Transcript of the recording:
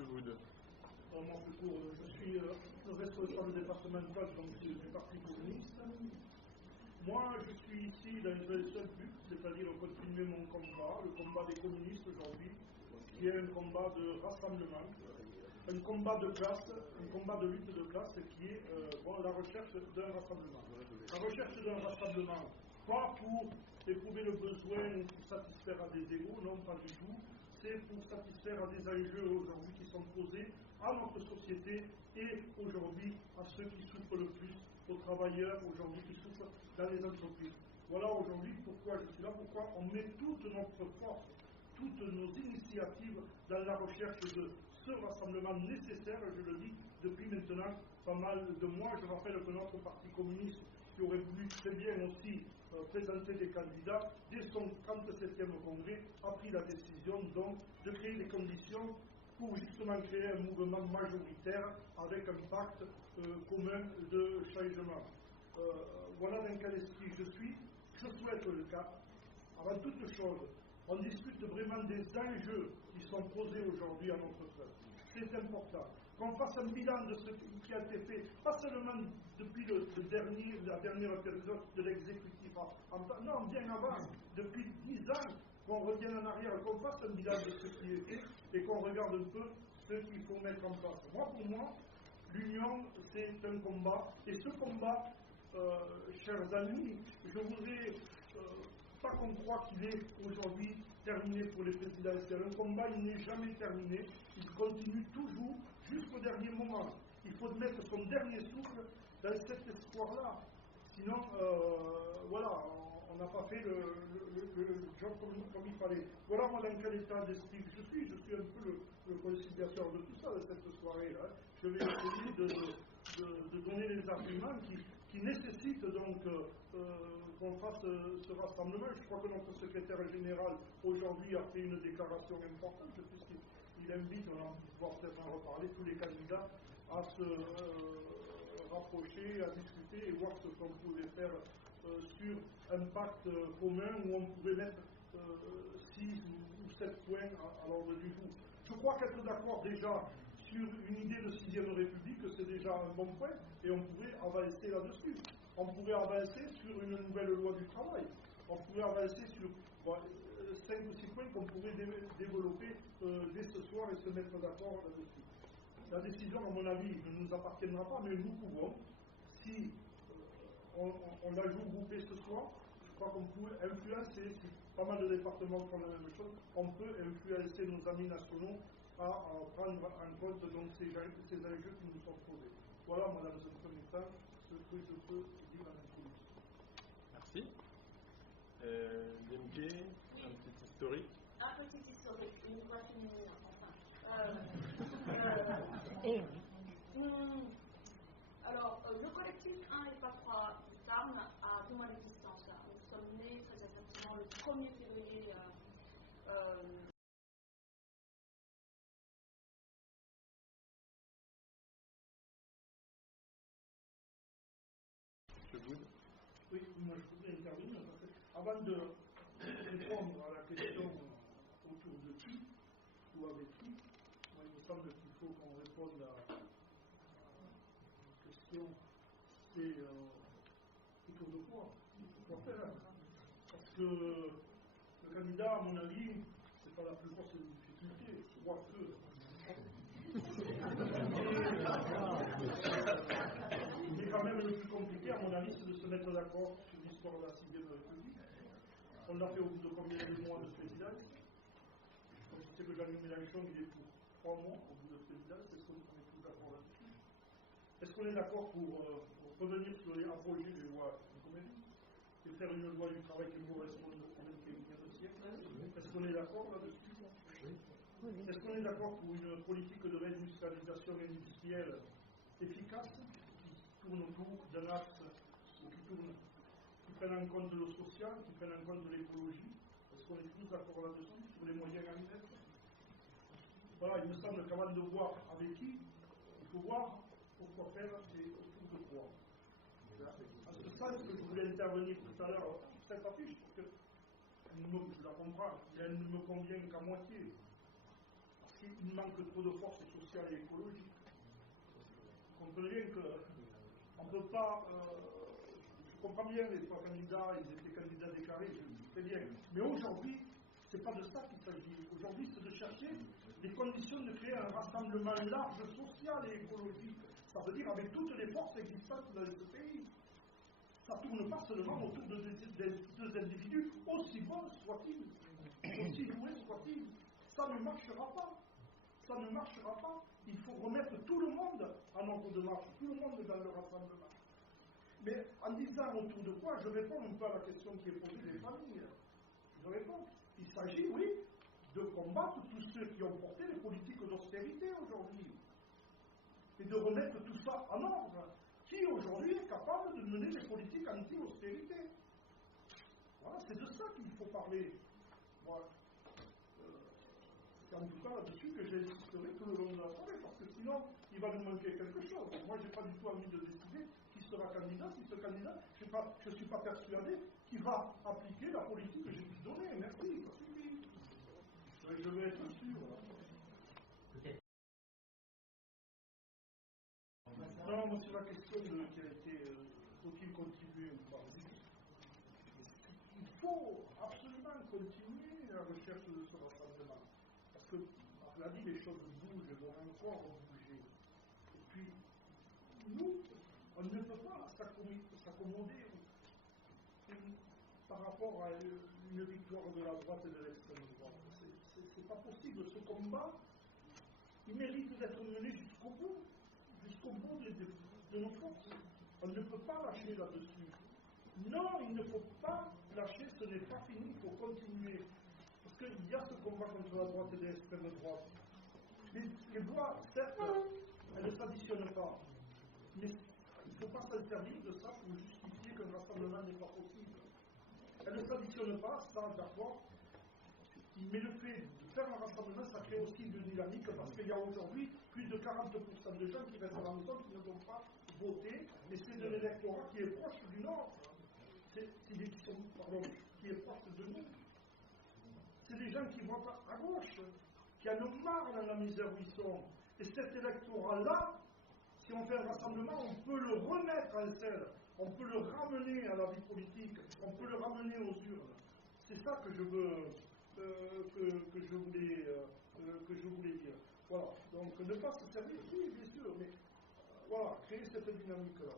Monsieur Wood. Moi, plus court, je suis le responsable départemental du Parti communiste. Moi, je suis ici dans un seul but, c'est-à-dire continuer mon combat, le combat des communistes aujourd'hui, qui est un combat de rassemblement, un combat de classe, un combat de lutte de classe qui est la recherche d'un rassemblement. La recherche d'un rassemblement, pas pour éprouver le besoin ou pour satisfaire à des égos, non, pas du tout. C'est pour satisfaire à des enjeux aujourd'hui qui sont posés à notre société et aujourd'hui à ceux qui souffrent le plus, aux travailleurs aujourd'hui qui souffrent dans les entreprises. Voilà aujourd'hui pourquoi je suis là, pourquoi on met toute notre force, toutes nos initiatives dans la recherche de ce rassemblement nécessaire, je le dis depuis maintenant pas mal de mois. Je rappelle que notre Parti communiste, qui aurait voulu très bien aussi présenter des candidats, dès son 37e congrès, a pris la décision donc de créer des conditions pour justement créer un mouvement majoritaire avec un pacte commun de changement. Voilà dans quel esprit je suis. Je souhaite le cas. Avant toute chose, on discute vraiment des enjeux qui sont posés aujourd'hui à notre peuple. C'est important. Qu'on fasse un bilan de ce qui a été fait, pas seulement depuis la dernière période de l'exécutif. Non, bien avant, depuis 10 ans, qu'on revienne en arrière, qu'on fasse un bilan de ce qui est fait et qu'on regarde un peu ce qu'il faut mettre en place. Pour moi, l'union, c'est un combat. Et ce combat, chers amis, je voudrais pas qu'on croit qu'il est aujourd'hui terminé pour les présidentielles. Un combat, il n'est jamais terminé. Il continue toujours jusqu'au dernier moment. Il faut mettre son dernier souffle dans cet espoir-là. Sinon, on n'a pas fait le job comme il fallait. Voilà moi dans quel état d'esprit je suis. Je suis un peu le conciliateur de tout ça, de cette soirée-là. Je vais essayer de donner les arguments qui nécessitent donc qu'on fasse ce rassemblement. Je crois que notre secrétaire général aujourd'hui a fait une déclaration importante puisqu'il invite, on va pouvoir peut-être en reparler, tous les candidats à se rapprocher, à discuter et voir ce qu'on pouvait faire sur un pacte commun où on pouvait mettre 6 ou 7 points à l'ordre du jour. Je crois qu'être d'accord déjà sur une idée de 6e République, c'est déjà un bon point, et on pourrait avancer là-dessus. On pourrait avancer sur une nouvelle loi du travail. On pourrait avancer sur 5 ou 6 points qu'on pourrait développer dès ce soir et se mettre d'accord là-dessus. La décision, à mon avis, ne nous appartiendra pas, mais nous pouvons, si on l'a joue groupé ce soir, je crois qu'on peut influencer, si pas mal de départements font la même chose, on peut influencer nos amis nationaux à prendre en compte donc, ces enjeux qui nous sont posés. Voilà, madame, dans un premier temps, ce que je peux dire en introduction. Merci. Lemke, un petit historique. Un petit historique, une voix féminine, enfin. Alors, le collectif 1 et pas 3 Tarn a 2 mois d'existence. Nous sommes nés très exactement le 1er février. Oui, moi je voudrais intervenir. Avant de répondre à la question autour de qui ou avec qui, moi il me semble qu'il faut qu'on réponde à la question c'est autour de quoi? Pourquoi faire? Parce que le candidat, à mon avis, c'est pas la plus grosse difficulté. Je crois que mais quand même le plus compliqué, à mon avis, c'est de se mettre d'accord sur l'histoire de la 6e République. On l'a fait au bout de combien de mois de présidence? Donc, je sais que Jean-Luc Mélenchon, il est pour 3 mois au bout de présidence. Est-ce qu'on est tous d'accord là-dessus? Est-ce qu'on est d'accord pour revenir sur les apogées des lois économiques et faire une loi du travail qui corresponde au XXIe siècle? Est-ce qu'on est d'accord là-dessus? Est-ce qu'on est d'accord pour une politique de réindustrialisation industrielle efficace qui tourne autour d'un axe qui prenne en compte le social, qui prenne en compte l'écologie? Est-ce qu'on est tous d'accord là-dessus sur les moyens à mettre? Voilà, il me semble qu'avant de voir avec qui, il faut voir pourquoi faire et autour de quoi. À ce sens que je voulais intervenir tout à l'heure, cette affiche, parce que je la comprends, mais elle ne me convient qu'à moitié. qu'il manque trop de force sociale et écologique. Vous comprenez bien qu'on ne peut pas. Je comprends bien les trois candidats, ils étaient candidats déclarés, je le dis très bien. Mais aujourd'hui, ce n'est pas de ça qu'il s'agit. Aujourd'hui, c'est de chercher les conditions de créer un rassemblement large social et écologique. Ça veut dire avec toutes les forces existantes dans ce pays. Ça ne tourne pas seulement autour de deux individus, aussi bons soient-ils, aussi doués soient-ils. Ça ne marchera pas. Ça ne marchera pas. Il faut remettre tout le monde en ordre de marche, tout le monde dans le rassemblement. Mais en disant autour de quoi, je réponds un peu à la question qui est posée des familles. Je réponds. Il s'agit, oui, de combattre tous ceux qui ont porté les politiques d'austérité aujourd'hui. Et de remettre tout ça en ordre. Qui aujourd'hui est capable de mener des politiques anti-austérité? Voilà, c'est de ça qu'il faut parler. Voilà. C'est en tout cas là-dessus que j'insisterai tout le long de la soirée, parce que sinon, il va nous manquer quelque chose. Moi, je n'ai pas du tout envie de décider qui sera candidat, si ce candidat, je ne suis pas persuadé qu'il va appliquer la politique que j'ai pu donner. Merci, ça suffit. Je vais être sûr. Non, moi, c'est la question qui a été faut-il continuer ou pas? Il faut absolument continuer la recherche de ce rassemblement. Parce que, à la vie, les choses bougent, vont encore bouger. Et puis, nous, on ne peut pas s'accommoder par rapport à une victoire de la droite et de l'extrême droite. C'est pas possible. Ce combat, il mérite d'être mené jusqu'au bout de nos forces. On ne peut pas lâcher là-dessus. Non, il ne faut pas lâcher, ce n'est pas fini, il faut continuer. Parce qu'il y a ce combat contre la droite et l'extrême droite. Les voix, certes, elles ne s'additionnent pas. Mais il ne faut pas se servir de ça pour justifier qu'un rassemblement n'est pas possible. Elles ne s'additionnent pas, ça, d'accord. Mais le fait de faire un rassemblement, ça crée aussi une dynamique parce qu'il y a aujourd'hui plus de 40% de gens qui restent à la maison qui ne vont pas voter, mais c'est de l'électorat qui est proche du Nord. Qui est proche de nous. C'est des gens qui votent à gauche, qui en ont marre dans la misère où ils sont. Et cet électorat-là, si on fait un rassemblement, on peut le remettre en selle, on peut le ramener à la vie politique, on peut le ramener aux urnes. C'est ça que je veux. Que je voulais dire. Voilà. Donc, ne pas se servir, oui, bien sûr, mais voilà, créer cette dynamique-là.